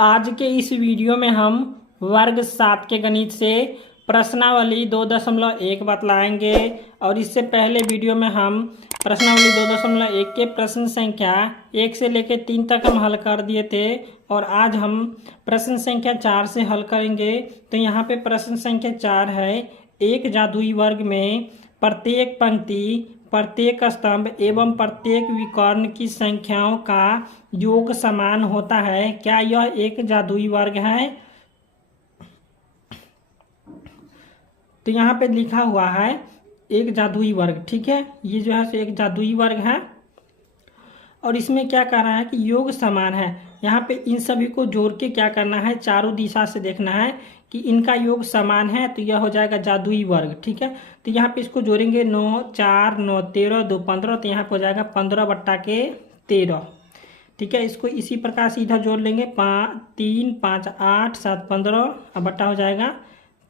आज के इस वीडियो में हम वर्ग 7 के गणित से प्रश्नावली 2.1 बतलाएंगे। और इससे पहले वीडियो में हम प्रश्नावली 2.1 के प्रश्न संख्या 1 से लेकर 3 तक हम हल कर दिए थे और आज हम प्रश्न संख्या 4 से हल करेंगे। तो यहाँ पे प्रश्न संख्या 4 है, एक जादुई वर्ग में प्रत्येक पंक्ति, प्रत्येक स्तंभ एवं प्रत्येक विकर्ण की संख्याओं का योग समान होता है, क्या यह एक जादुई वर्ग है? तो यहाँ पे लिखा हुआ है एक जादुई वर्ग, ठीक है। ये जो है सो एक जादुई वर्ग है और इसमें क्या कह रहा है कि योग समान है। यहाँ पे इन सभी को जोड़ के क्या करना है, चारों दिशा से देखना है कि इनका योग समान है, तो यह हो जाएगा जादुई वर्ग, ठीक है। तो यहाँ पे इसको जोड़ेंगे 9, 4, 9, 13, 2, 15, तो यहाँ पे हो जाएगा 15/13, ठीक है। इसको इसी प्रकार से इधर जोड़ लेंगे, 3, 5, 8, 7, 15 और बट्टा हो जाएगा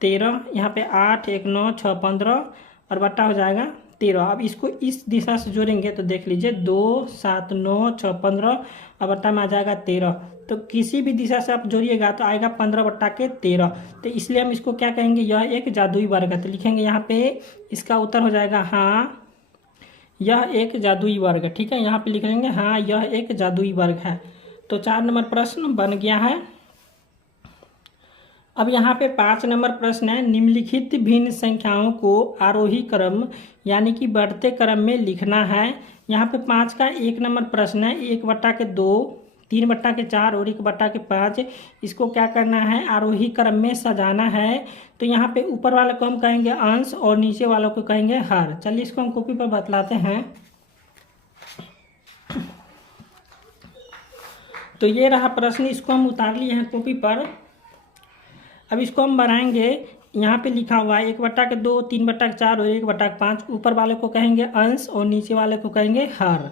13। यहाँ पे 8, 1, 9, 6, 15 और बट्टा हो जाएगा 13। अब इसको इस दिशा से जोड़ेंगे तो देख लीजिए 2, 7, 9, 6, 15 और बट्टा में आ जाएगा 13। तो किसी भी दिशा से आप जोड़िएगा तो आएगा 15/13। तो इसलिए हम इसको क्या कहेंगे, यह एक जादुई वर्ग है। तो लिखेंगे यहाँ पे इसका उत्तर हो जाएगा हाँ यह एक जादुई वर्ग, ठीक है। यहाँ पे लिख लेंगे हाँ यह एक जादुई वर्ग है। तो 4 नंबर प्रश्न बन गया है। अब यहाँ पे 5 नंबर प्रश्न है, निम्नलिखित भिन्न संख्याओं को आरोही क्रम यानी कि बढ़ते क्रम में लिखना है। यहाँ पे 5 का 1 नंबर प्रश्न है, 1/2, 3/4 और 1/5। इसको क्या करना है, आरोही क्रम में सजाना है। तो यहाँ पे ऊपर वाले को हम कहेंगे अंश और नीचे वालों को कहेंगे हर। चलिए इसको हम कॉपी पर बतलाते हैं। तो ये रहा प्रश्न, इसको हम उतार लिए हैं कॉपी पर। अब इसको हम बनाएंगे। यहाँ पे लिखा हुआ है 1/2, 3/4 और 1/5। ऊपर वाले को कहेंगे अंश और नीचे वाले को कहेंगे हर।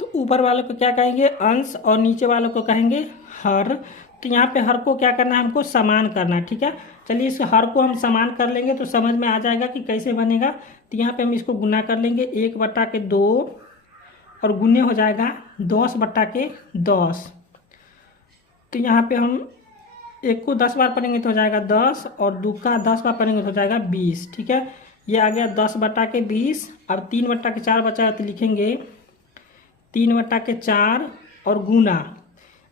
तो ऊपर वाले को क्या कहेंगे, अंश और नीचे वाले को कहेंगे हर। तो यहाँ पे हर को क्या करना है, हमको समान करना है, ठीक है। चलिए इस हर को हम समान कर लेंगे तो समझ में आ जाएगा कि कैसे बनेगा। तो यहाँ पे हम इसको गुना कर लेंगे, 1/2 और गुने हो जाएगा 10/10। तो यहाँ पे हम 1 को 10 बार पढ़ेंगे तो हो जाएगा 10 और 2 का 10 बार पढ़ेंगे तो हो जाएगा 20, ठीक है। ये आ गया 10/20। अब 3/4 बचा तो लिखेंगे 3/4 और गुना।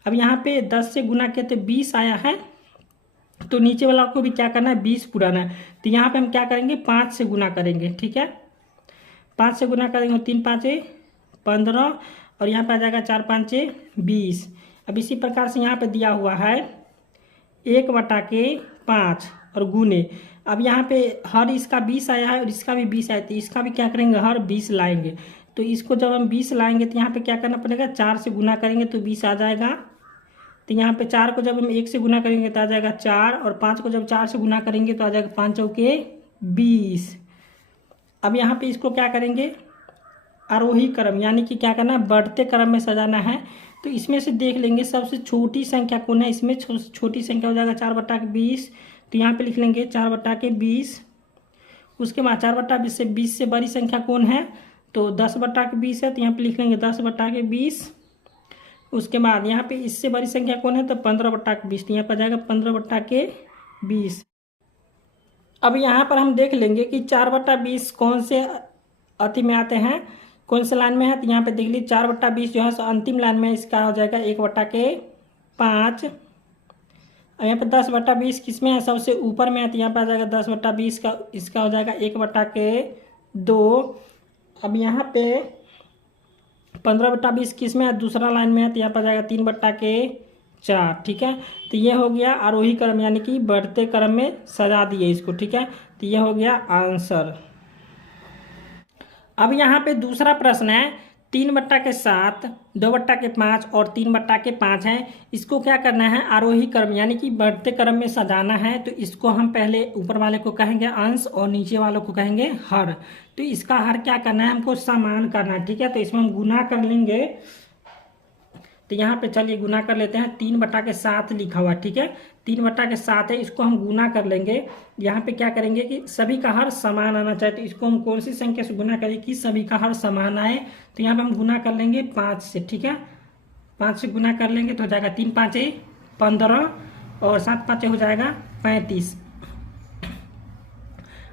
अब यहाँ पे 10 से गुना किया तो 20 आया है, तो नीचे वाला को भी क्या करना है, 20 पुराना है। तो यहाँ पे हम क्या करेंगे, 5 से गुना करेंगे, ठीक है। 5 से गुना करेंगे, 3 5 15 और यहाँ पे आ जाएगा 4 5 20। अब इसी प्रकार से यहाँ पे दिया हुआ है 1/5 और गुने। अब यहाँ पे हर इसका 20 आया है और इसका भी 20 आया, तो इसका भी क्या करेंगे, हर 20 लाएंगे। तो इसको जब हम 20 लाएंगे तो यहाँ पे क्या करना पड़ेगा, 4 से गुना करेंगे तो 20 आ जाएगा। तो यहाँ पे 4 को जब हम 1 से गुना करेंगे तो आ जाएगा 4 और 5 को जब 4 से गुना करेंगे तो आ जाएगा 5 चौके 20। अब यहाँ पे इसको क्या करेंगे, आरोही क्रम यानी कि क्या करना है, बढ़ते क्रम में सजाना है। तो इसमें से देख लेंगे सबसे छोटी संख्या कौन है। इसमें छोटी संख्या हो जाएगा 4/20। तो यहाँ पे लिख लेंगे 4/20। उसके बाद 4/20 से 20 से बड़ी संख्या कौन है, तो 10/20 है। तो यहाँ पे लिख लेंगे 10/20। उसके बाद यहाँ पे इससे बड़ी संख्या कौन है, तो 15/20। तो यहाँ पर जाएगा 15/20। अब यहाँ पर हम देख लेंगे कि 4/20 कौन से अति में आते हैं, कौन से लाइन में है। तो यहाँ पे देख लीजिए 4/20 जो है सो अंतिम लाइन में, इसका हो जाएगा 1/5। और यहाँ पे 10/20 किस में है, सबसे ऊपर में है। तो यहाँ पे आ जाएगा 10/20 का, इसका हो जाएगा 1/2। अब यहाँ पे 15/20 किस में है, दूसरा लाइन में है। तो यहाँ पे आ जाएगा 3/4, ठीक है। तो ये हो गया आरोही क्रम यानी कि बढ़ते क्रम में सजा दिए इसको, ठीक है। तो ये हो गया आंसर। अब यहाँ पे दूसरा प्रश्न है, 3/7, 2/5 और 3/5 है। इसको क्या करना है, आरोही क्रम यानी कि बढ़ते क्रम में सजाना है। तो इसको हम पहले ऊपर वाले को कहेंगे अंश और नीचे वालों को कहेंगे हर। तो इसका हर क्या करना है, हमको समान करना है, ठीक है। तो इसमें हम गुना कर लेंगे। तो यहाँ पे चलिए गुना कर लेते हैं। 3/7 लिखा हुआ, ठीक है। 3/7 है, इसको हम गुना कर लेंगे। यहाँ पे क्या करेंगे कि सभी का हर समान आना चाहिए। तो इसको हम कौन सी संख्या से गुना करें कि सभी का हर समान आए। तो यहाँ पे हम गुना कर लेंगे 5 से, ठीक है। 5 से गुना कर लेंगे तो हो जाएगा 3 5 15 और 7 5 हो जाएगा 35।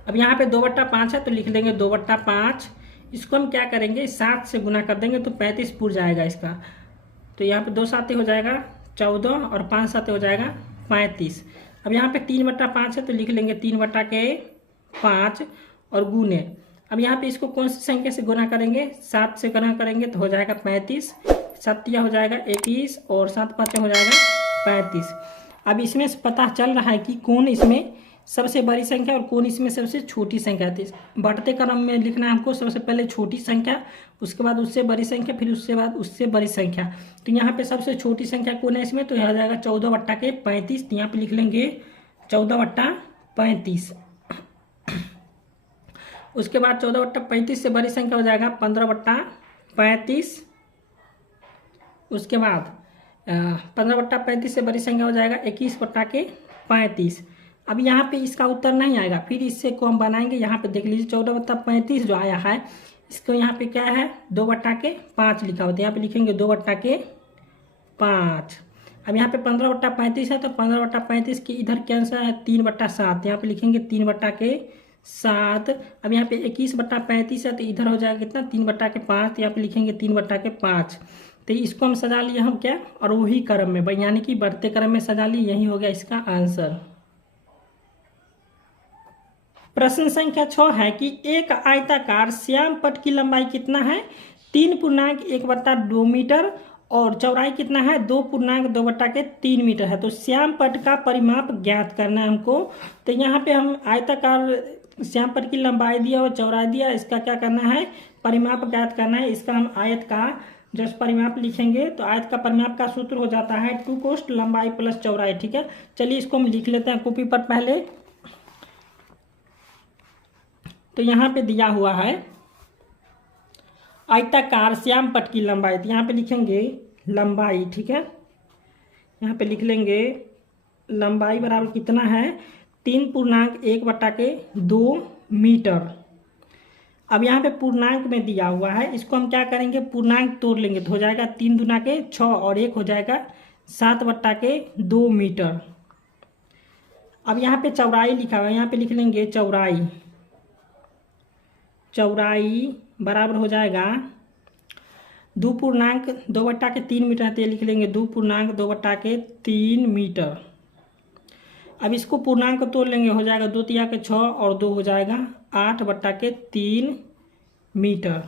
अब यहाँ पे 2/5 है तो लिख लेंगे 2/5। इसको हम क्या करेंगे 7 से गुना कर देंगे तो 35 पूर जाएगा इसका। तो यहाँ पे 2 7 हो जाएगा 14 और 5 7 हो जाएगा 35। अब यहाँ पे 3/5 है तो लिख लेंगे 3/5 और गुने। अब यहाँ पे इसको कौन सी संख्या से गुना करेंगे 7 से गुना करेंगे तो हो जाएगा 35। 7 हो जाएगा 21 और 7 5 हो जाएगा 35। अब इसमें से पता चल रहा है कि कौन इसमें सबसे बड़ी संख्या और कौन इसमें सबसे छोटी संख्या थी। बढ़ते क्रम में लिखना है हमको, सबसे पहले छोटी संख्या, उसके बाद उससे बड़ी संख्या, फिर उसके बाद उससे बड़ी संख्या। तो यहाँ पे सबसे छोटी संख्या कौन है इसमें, तो यह आ जाएगा 14/35। तो यहाँ पे लिख लेंगे 14/35। उसके बाद 14/35 से बड़ी संख्या हो जाएगा 15/35। उसके बाद 15/35 से बड़ी संख्या हो जाएगा 21/35। अब यहाँ पे इसका उत्तर नहीं आएगा, फिर इससे को हम बनाएंगे। यहाँ पे देख लीजिए 14/35 जो आया है इसको यहाँ पे क्या है 2/5 लिखा होता है, यहाँ पे लिखेंगे 2/5। अब यहाँ पे 15/35 है तो 15/35 की इधर कैंसर है 3/7, यहाँ पे लिखेंगे 3/7। अब यहाँ पे 21/35 है तो इधर हो जाएगा कितना 3/5, यहाँ पे लिखेंगे 3/5। तो इसको हम सजा लिए हम क्या और वही क्रम में यानी कि बढ़ते क्रम में सजा लिए, यही हो गया इसका आंसर। प्रश्न संख्या 6 है कि एक आयताकार श्याम पट की लंबाई कितना है 3.1/2 मीटर और चौड़ाई कितना है 2.2/3 मीटर है। तो श्याम पट का परिमाप ज्ञात करना है हमको। तो यहाँ पे हम आयताकार श्याम पट की लंबाई दिया और चौड़ाई दिया, इसका क्या करना है परिमाप ज्ञात करना है। इसका हम आयत का जब परिमाप लिखेंगे तो आयत का परिमाप का सूत्र हो जाता है 2 कोष्ठ लंबाई प्लस चौड़ाई। ठीक है, चलिए इसको हम लिख लेते हैं कॉपी पर पहले। तो यहाँ पे दिया हुआ है आयताकार श्याम पट की लंबाई, तो यहाँ पे लिखेंगे लंबाई। ठीक है, यहाँ पे लिख लेंगे लंबाई बराबर कितना है 3.1/2 मीटर। अब यहाँ पे पूर्णांक में दिया हुआ है, इसको हम क्या करेंगे पूर्णांक तोड़ लेंगे तो हो जाएगा 3 दूना के 6 और 1 हो जाएगा 7/2 मीटर। अब यहाँ पे चौड़ाई लिखा हुआ है, यहाँ पे लिख लेंगे चौड़ाई। चौड़ाई बराबर हो जाएगा 2.2/3 मीटर, तो ये लिख लेंगे 2.2/3 मीटर। अब इसको पूर्णांक तोड़ लेंगे, हो जाएगा 2 तिया के 6 और 2 हो जाएगा 8/3 मीटर।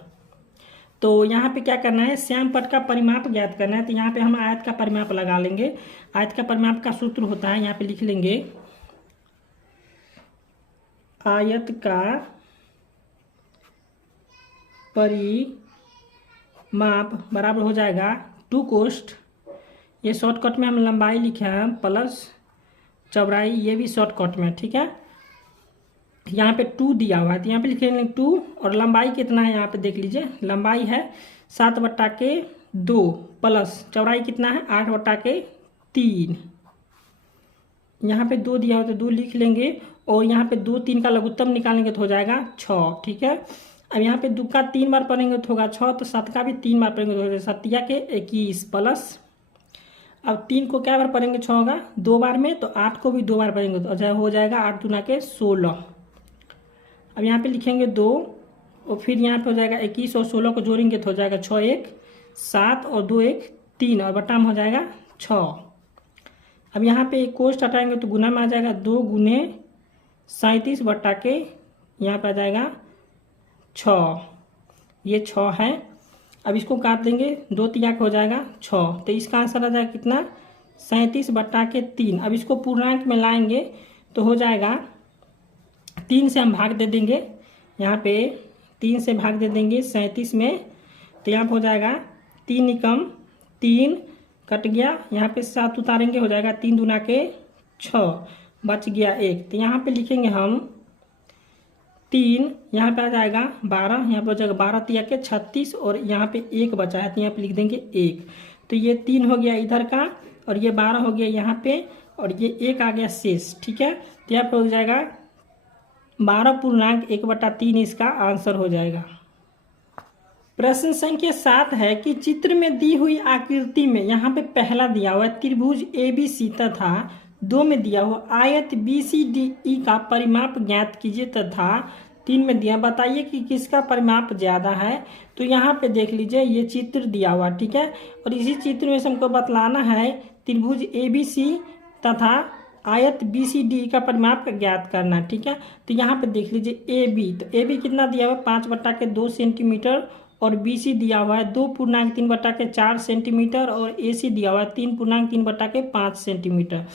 तो यहाँ पे क्या करना है श्याम पट का परिमाप ज्ञात करना है। तो यहाँ पे हम आयत का परिमाप लगा लेंगे। आयत का परिमाप का सूत्र होता है, यहाँ पे लिख लेंगे आयत का परिमाप बराबर हो जाएगा 2 कोष्ठ, ये शॉर्टकट में हम लंबाई लिखे हैं प्लस चौड़ाई, ये भी शॉर्टकट में। ठीक है, यहाँ पे 2 दिया हुआ है तो यहाँ पे लिखेंगे 2 और लंबाई कितना है यहाँ पे देख लीजिए, लंबाई है 7/2 प्लस चौड़ाई कितना है 8/3। यहाँ पे 2 दिया हुआ तो 2 लिख लेंगे और यहाँ पे 2 3 का लघुत्तम निकालेंगे तो हो जाएगा 6। ठीक है, अब यहाँ पे 2 का 3 बार पढ़ेंगे तो होगा 6, तो 7 का भी 3 बार पढ़ेंगे तो हो जाएगा 7 के 21 प्लस, अब 3 को क्या बार पढ़ेंगे 6 होगा 2 बार में, तो 8 को भी 2 बार पढ़ेंगे तो हो जाएगा 8 दूना के 16। अब यहाँ पे लिखेंगे 2 और फिर यहाँ पे हो जाएगा 21 और 16 को जोड़ेंगे तो हो जाएगा 6 1 7 और 2 1 3 और बटा में हो जाएगा 6। अब यहाँ पे एक कोष्ठ हटाएंगे तो गुना में आ जाएगा 2 गुने 37/, यहाँ पे आ जाएगा 6, ये 6 है। अब इसको काट देंगे 2 तिया हो जाएगा 6, तो इसका आंसर आ जाएगा कितना 37/3। अब इसको पूर्णांक में लाएंगे तो हो जाएगा 3 से हम भाग दे देंगे, यहाँ पे 3 से भाग दे देंगे 37 में, तो यहाँ पे हो जाएगा 3 एकम 3 कट गया, यहाँ पे 7 उतारेंगे हो जाएगा 3 दूना के 6 बच गया 1। तो यहाँ पे लिखेंगे हम 3, यहाँ पे आ जाएगा 12, यहाँ पे हो जाएगा 12 तिया के 36 और यहाँ पे 1 बचा है तो यहाँ पे लिख देंगे 1। तो ये 3 हो गया इधर का और ये 12 हो गया यहाँ पे और ये 1 आ गया शेष। ठीक है, तो यहाँ पे हो जाएगा 12.1/3 इसका आंसर हो जाएगा। प्रश्न संख्या 7 है कि चित्र में दी हुई आकृति में यहाँ पे पहला दिया हुआ है त्रिभुज ABC तथा 2 में दिया हुआ आयत BCDE का परिमाप ज्ञात कीजिए तथा 3 में दिया बताइए कि किसका परिमाप ज़्यादा है। तो यहाँ पे देख लीजिए ये चित्र दिया हुआ, ठीक है, और इसी चित्र में से हमको बतलाना है त्रिभुज ABC तथा आयत BCDE का परिमाप ज्ञात करना, ठीक है। तो यहाँ पे देख लीजिए AB, तो AB कितना दिया हुआ है 5/2 सेंटीमीटर और BC दिया हुआ है 2.3/4 सेंटीमीटर और AC दिया हुआ है 3.3/5 सेंटीमीटर।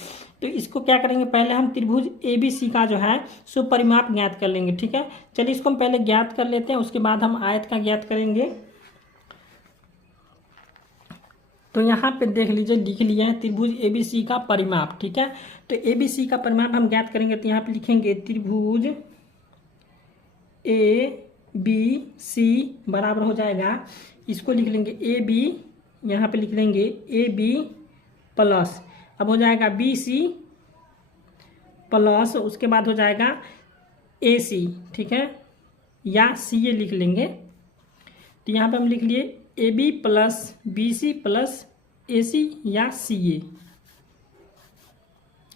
तो इसको क्या करेंगे, पहले हम त्रिभुज ABC का जो है सो परिमाप ज्ञात कर लेंगे, ठीक है। चलिए इसको हम पहले ज्ञात कर लेते हैं, उसके बाद हम आयत का ज्ञात करेंगे। तो यहाँ पे देख लीजिए लिख लिया है त्रिभुज ABC का परिमाप, ठीक है। तो ABC का परिमाप हम ज्ञात करेंगे तो यहाँ पे लिखेंगे त्रिभुज ABC बराबर हो जाएगा, इसको लिख लेंगे AB, यहाँ पे लिख लेंगे AB प्लस, अब हो जाएगा BC प्लस, उसके बाद हो जाएगा AC, ठीक है, या CA लिख लेंगे। तो यहाँ पे हम लिख लिए AB plus BC plus AC या CA।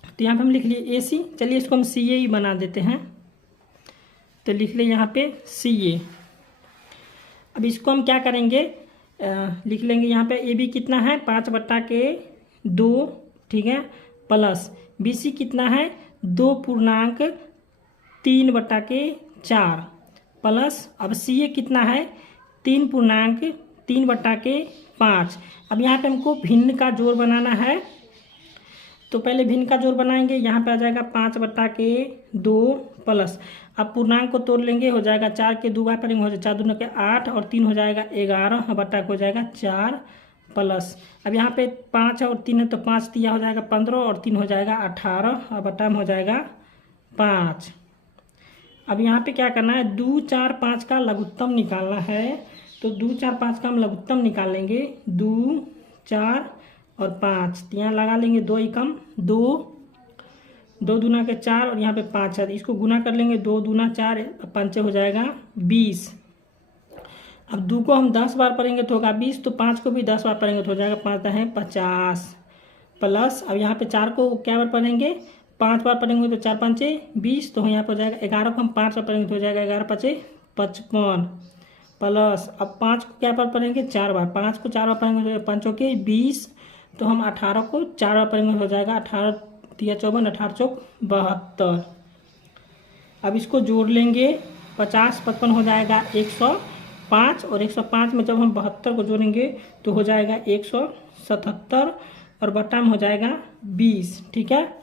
तो यहाँ पे हम लिख लिए AC, चलिए इसको हम CA ही बना देते हैं। तो लिख ले यहाँ पे CA। अब इसको हम क्या करेंगे, लिख लेंगे यहाँ पे AB कितना है 5/2, ठीक है, प्लस BC कितना है 2.3/4 प्लस, अब CA कितना है 3.3/5। अब यहाँ पे हमको भिन्न का जोड़ बनाना है, तो पहले भिन्न का जोड़ बनाएंगे। यहाँ पे आ जाएगा 5/2 प्लस, अब पूर्णांक को तोड़ लेंगे, हो जाएगा 4 के 2 बार करेंगे, हो जाएगा 4 दूना के 8 और 3 हो जाएगा 11 बटा हो जाएगा 4 प्लस, अब यहाँ पे 5 और 3 है तो 5 दिया हो जाएगा 15 और 3 हो जाएगा 18 और बटा में हो जाएगा 5। अब यहाँ पे क्या करना है 2, 4, 5 का लघुत्तम निकालना है। तो 2, 4, 5 का हम लघुत्तम निकालेंगे 2, 4 और 5, तो यहाँ लगा लेंगे 2 एकम 2, 2 दूना के 4 और यहाँ पे 5 है, इसको गुना कर लेंगे 2 दूना 4 5 हो जाएगा 20। अब 2 को हम 10 बार पढ़ेंगे तो होगा 20, तो 5 को भी 10 बार पढ़ेंगे तो हो जाएगा 5 है 50 प्लस, अब यहाँ पे 4 को क्या बार पढ़ेंगे 5 बार पढ़ेंगे तो 4 5 20, तो यहाँ पर हो जाएगा 11 को हम 5 बार पढ़ेंगे तो हो जाएगा 11 5 55 प्लस, अब 5 को क्या बार पढ़ेंगे 4 बार, 5 को 4 बार पढ़ेंगे तो 5 के 20, तो हम 18 को 4 बार पढ़ेंगे हो जाएगा 18 3 54 18 चौक 72। अब इसको जोड़ लेंगे 50 55 हो जाएगा 105 और 105 में जब हम 72 को जोड़ेंगे तो हो जाएगा 177 और बट्टा में हो जाएगा 20, ठीक है,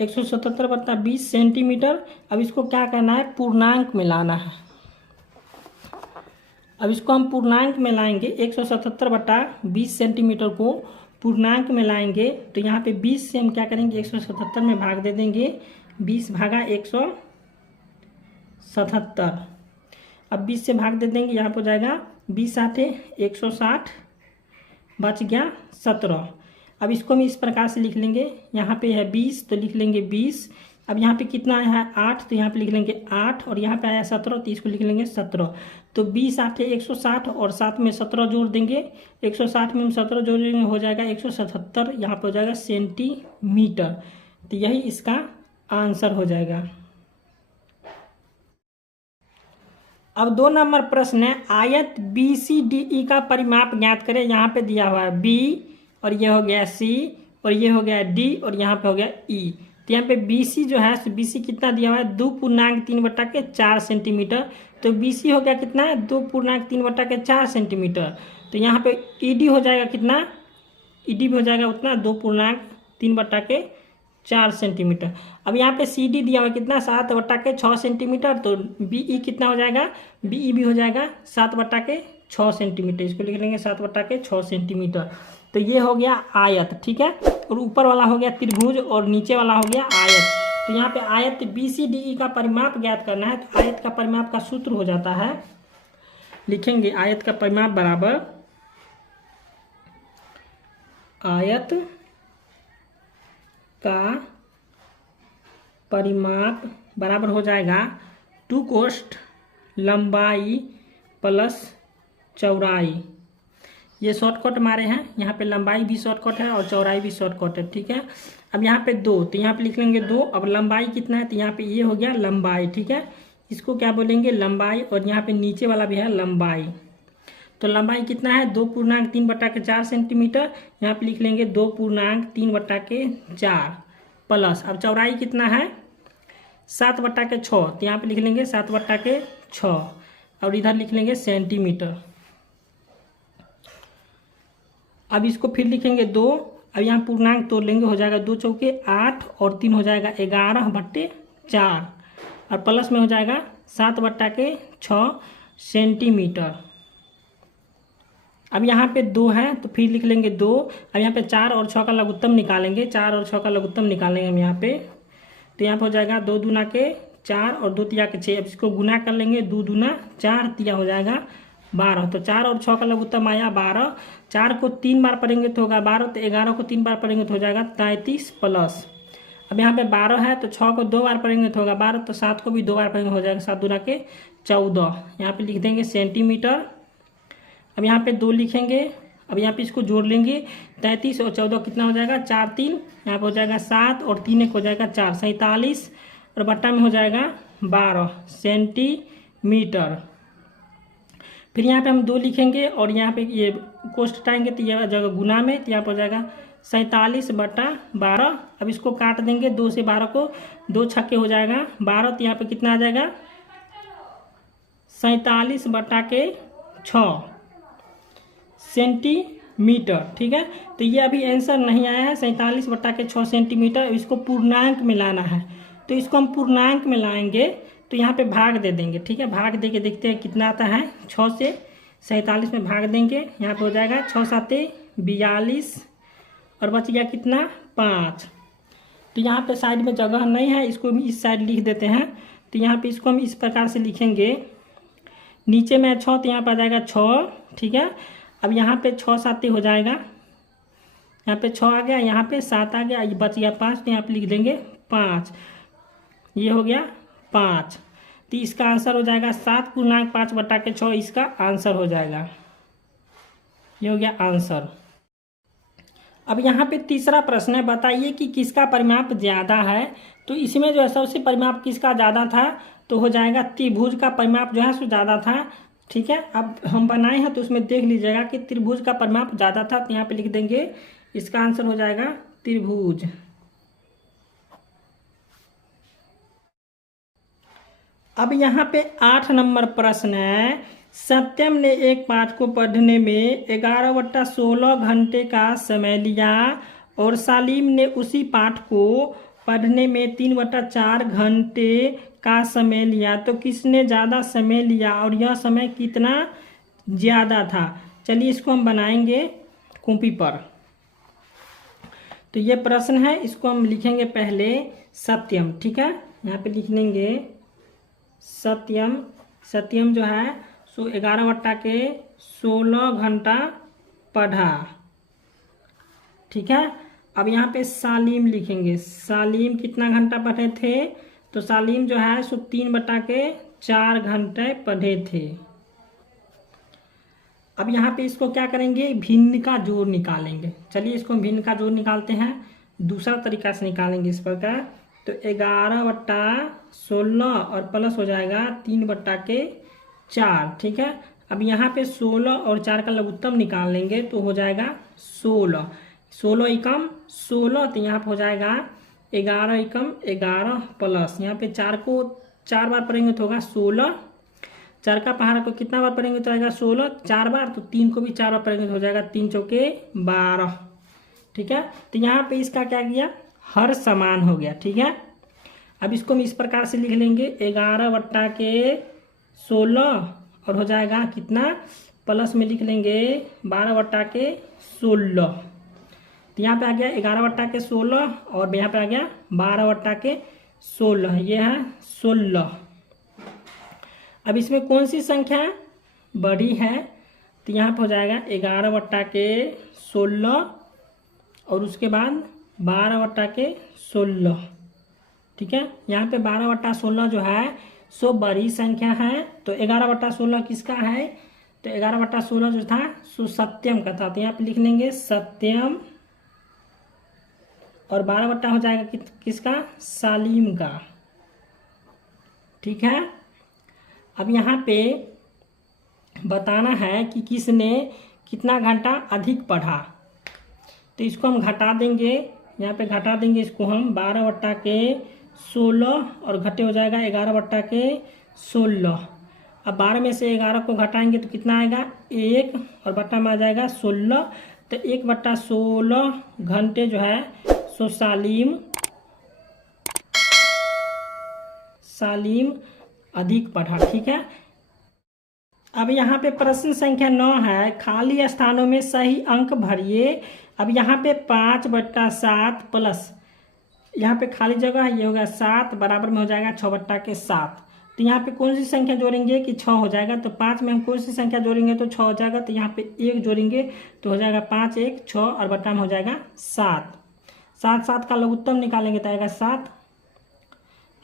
177/20 सेंटीमीटर। अब इसको क्या करना है पूर्णांक में लाना है। अब इसको हम पूर्णांक में लाएंगे 177/20 सेंटीमीटर को पूर्णांक में लाएंगे, तो यहाँ पे 20 से हम क्या करेंगे 177 में भाग दे देंगे, 20 भागा 177। अब 20 से भाग दे देंगे, यहाँ पर हो जाएगा 20 8 160 बच गया 17। अब इसको हम इस प्रकार से लिख लेंगे, यहाँ पे है 20 तो लिख लेंगे 20, अब यहाँ पे कितना है 8 तो यहाँ पे लिख लेंगे 8 और यहाँ पे आया 17 तो इसको लिख लेंगे 17। तो 20 8 160 और 7 में 17 जोड़ देंगे, 160 में हम 17 जोड़ देंगे हो जाएगा 177, यहाँ पे हो जाएगा सेंटीमीटर। तो यही इसका आंसर हो जाएगा। अब 2 नंबर प्रश्न है आयत BCDE का परिमाप ज्ञात करें। यहाँ पे दिया हुआ है B और ये हो गया C और ये हो गया D और यहाँ पे हो गया E। तो यहाँ पे BC जो है BC कितना दिया हुआ है 2.3/4 सेंटीमीटर, तो BC हो गया कितना है 2.3/4 सेंटीमीटर। तो यहाँ पे ED हो जाएगा कितना, ED भी हो जाएगा उतना 2.3/4 सेंटीमीटर। अब यहाँ पे CD दिया हुआ कितना 7/6 सेंटीमीटर, तो BE कितना हो जाएगा BE भी हो जाएगा 7/6 सेंटीमीटर, इसको लिख लेंगे 7/6 सेंटीमीटर। तो ये हो गया आयत, ठीक है, और ऊपर वाला हो गया त्रिभुज और नीचे वाला हो गया आयत। तो यहाँ पे आयत BCDE का परिमाप ज्ञात करना है, तो आयत का परिमाप का सूत्र हो जाता है, लिखेंगे आयत का परिमाप बराबर आयत का परिमाप बराबर हो जाएगा 2 कोष्ठ लंबाई प्लस चौड़ाई। ये शॉर्टकट मारे हैं, यहाँ पे लंबाई भी शॉर्टकट है और चौड़ाई भी शॉर्टकट है, ठीक है। अब यहाँ पे 2, तो यहाँ पे लिख लेंगे 2। अब लंबाई कितना है, तो यहाँ पे ये हो गया लंबाई, ठीक है। इसको क्या बोलेंगे, लंबाई। और यहाँ पे नीचे वाला भी है लंबाई। तो लंबाई कितना है, 2.3/4 सेंटीमीटर। यहाँ पे लिख लेंगे 2.3/4 प्लस। अब चौड़ाई कितना है, 7/6, तो यहाँ पे लिख लेंगे 7/6 और इधर लिख लेंगे सेंटीमीटर। अब इसको फिर लिखेंगे 2। अब यहाँ पूर्णांक तोड़ लेंगे, हो जाएगा 2 चौके 8 और 3 हो जाएगा 11/4 और प्लस में हो जाएगा 7/6 सेंटीमीटर। अब यहाँ पे 2 है तो फिर लिख लेंगे 2। अब यहाँ पे 4 और 6 का लघुत्तम निकालेंगे, 4 और 6 का लघुत्तम निकालेंगे हम यहाँ पे। तो यहाँ पे हो जाएगा 2 दूना के 4 और 2 तिया के 6। अब इसको गुना कर लेंगे, 2 दूना 4 तिया हो जाएगा 12। तो 4 और 6 का लघुत्तम आया 12। 4 को 3 बार पढ़ेंगे तो होगा 12, तो 11 को 3 बार पढ़ेंगे तो हो जाएगा 33 प्लस। अब यहाँ पे 12 है तो 6 को 2 बार पढ़ेंगे तो होगा 12, तो 7 को भी 2 बार पढ़ेंगे हो जाएगा 7 दूना के 14। यहाँ पे लिख देंगे सेंटीमीटर। अब यहाँ पे 2 लिखेंगे। अब यहाँ पे इसको जोड़ लेंगे, 33 और 14 कितना हो जाएगा, 4 3, यहाँ पे हो जाएगा 7 और 3 1 हो जाएगा 4, 47 और बट्टा में हो जाएगा 12 सेंटीमीटर। फिर यहाँ पे हम 2 लिखेंगे और यहाँ पे ये कोष्ट हटाएंगे तो यह जगह गुना में, तो यहाँ पर हो जाएगा 47/12। अब इसको काट देंगे, 2 से 12 को 2 छक्के हो जाएगा 12, तो यहाँ पे कितना आ जाएगा 47/6 सेंटीमीटर, ठीक है। तो ये अभी आंसर नहीं आया है 47/6 सेंटीमीटर। इसको पूर्णांक में लाना है, तो इसको हम पूर्णांक में लाएंगे तो यहाँ पे भाग दे देंगे, ठीक है। भाग दे के देखते हैं कितना आता है। 6 से 47 में भाग देंगे, यहाँ पे हो जाएगा 6 7 42 और बच गया कितना 5। तो यहाँ पे साइड में जगह नहीं है, इसको भी इस साइड लिख देते हैं। तो यहाँ पे इसको हम इस प्रकार से लिखेंगे, नीचे में 6 तो यहाँ पर आ जाएगा 6, ठीक है। अब यहाँ पे 6 7 हो जाएगा, यहाँ पे 6 आ गया, यहाँ पे 7 आ गया, ये बच गया 5, तो यहाँ पे लिख देंगे 5। ये हो गया 5, तो इसका आंसर हो जाएगा 7.5/6 इसका आंसर हो जाएगा। ये हो गया आंसर। अब यहाँ पे तीसरा प्रश्न है, बताइए कि किसका परिमाप ज़्यादा है। तो इसमें जो है सबसे परिमाप किसका ज़्यादा था, तो हो जाएगा त्रिभुज का परिमाप जो है सो ज़्यादा था, ठीक है। अब हम बनाए हैं तो उसमें देख लीजिएगा कि त्रिभुज का परिमाप ज़्यादा था, तो यहाँ पे लिख देंगे इसका आंसर हो जाएगा त्रिभुज। अब यहाँ पे 8 नंबर प्रश्न है, सत्यम ने एक पाठ को पढ़ने में 11/16 घंटे का समय लिया और सालिम ने उसी पाठ को पढ़ने में 3/4 घंटे का समय लिया, तो किसने ज़्यादा समय लिया और यह समय कितना ज़्यादा था। चलिए इसको हम बनाएंगे कॉपी पर। तो ये प्रश्न है, इसको हम लिखेंगे पहले सत्यम, ठीक है। यहाँ पे लिख लेंगे सत्यम। सत्यम जो है सो 11/16 घंटा पढ़ा, ठीक है। अब यहाँ पे सालिम लिखेंगे, सालिम कितना घंटा पढ़े थे, तो सालिम जो है सो 3/4 घंटे पढ़े थे। अब यहाँ पे इसको क्या करेंगे, भिन्न का जोड़ निकालेंगे। चलिए इसको भिन्न का जोड़ निकालते हैं, दूसरा तरीका से निकालेंगे इस प्रकार। तो 11/16 और प्लस हो जाएगा 3/4, ठीक है। अब यहाँ पे 16 और 4 का लघुत्तम निकाल लेंगे तो हो जाएगा 16। 16 एकम 16, तो यहाँ पे हो जाएगा 11 एकम 11 प्लस, यहाँ पे 4 को 4 बार पढ़ेंगे तो होगा 16। 4 का पहाड़ा को कितना बार पढ़ेंगे तो आएगा 16 4 बार, तो 3 को भी 4 बार पढ़ेंगे तो हो जाएगा 3 चौके 12, ठीक है। तो यहाँ पे इसका क्या किया, हर समान हो गया, ठीक है। अब इसको हम इस प्रकार से लिख लेंगे 11/16 और हो जाएगा कितना, प्लस में लिख लेंगे 12/16। तो यहाँ पे आ गया 11/16 और यहाँ पे आ गया 12/16, ये है 16। अब इसमें कौन सी संख्या बड़ी है, तो यहाँ पे हो जाएगा 11/16 और उसके बाद 12/16, ठीक है। यहाँ पे 12/16 जो है सो बड़ी संख्या है, तो 11/16 किसका है, तो 11/16 जो था सो सत्यम का था, तो यहाँ पे लिख लेंगे सत्यम। और 12 हो जाएगा किसका, सालिम का। ठीक है, अब यहाँ पे बताना है कि किसने कितना घंटा अधिक पढ़ा। तो इसको हम घटा देंगे, यहाँ पे घटा देंगे इसको हम 12/16 और घटे हो जाएगा 11/16। अब 12 में से 11 को घटाएंगे तो कितना आएगा 1 और बट्टा में आ जाएगा 16। तो 1/16 घंटे जो है सो सालिम अधिक पढ़ा। ठीक है, अब यहाँ पे प्रश्न संख्या 9 है, खाली स्थानों में सही अंक भरिए। अब यहाँ पे 5/7 प्लस यहाँ पे खाली जगह है, ये होगा 7 बराबर में हो जाएगा 6/7। तो यहाँ पे कौन सी संख्या जोड़ेंगे कि 6 हो जाएगा। तो 5 में हम कौन सी संख्या जोड़ेंगे तो 6 हो जाएगा। तो यहाँ पे 1 जोड़ेंगे तो हो जाएगा 5 1 6 और बट्टा में हो जाएगा 7। 7 का लघुत्तम निकालेंगे तो आएगा 7।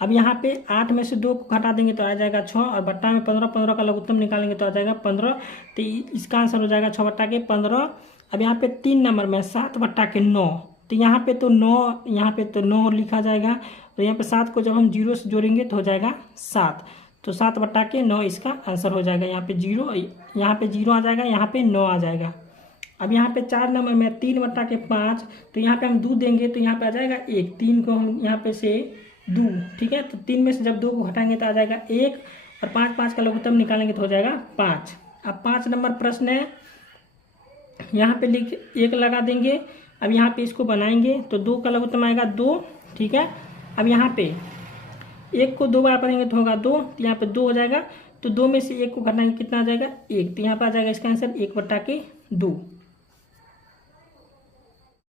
अब यहाँ पे 8 में से 2 को घटा देंगे तो आ जाएगा 6 और बट्टा में 15 का लघुत्तम निकालेंगे तो आ जाएगा 15। तो इसका आंसर हो जाएगा 6/15। अब यहाँ पे 3 नंबर में 7/9। तो यहाँ पे तो 9, यहाँ पे तो 9 लिखा जाएगा। तो यहाँ पे 7 को जब हम 0 से जोड़ेंगे तो हो जाएगा 7। तो 7/9 इसका आंसर हो जाएगा। यहाँ पे 0, यहाँ पे 0 आ जाएगा, यहाँ पे 9 आ जाएगा। अब यहाँ पे 4 नंबर में 3/5। तो यहाँ पे हम 2 देंगे तो यहाँ पे आ जाएगा 1। 3 को हम यहाँ पे से 2, ठीक है। तो 3 में से जब 2 को घटाएंगे तो आ जाएगा 1 और 5 का लघुत्तम निकालेंगे तो हो जाएगा 5। अब 5 नंबर प्रश्न है, यहाँ पे लिख 1 लगा देंगे। अब यहाँ पे इसको बनाएंगे तो 2 का लघुत्तम आएगा 2, ठीक है। अब यहाँ पे 1 को 2 बार पढ़ेंगे तो होगा 2, तो यहाँ पे 2 हो जाएगा। तो 2 में से 1 को घटाएंगे कितना आ जाएगा 1। तो यहाँ पे आ जाएगा इसका आंसर 1/2।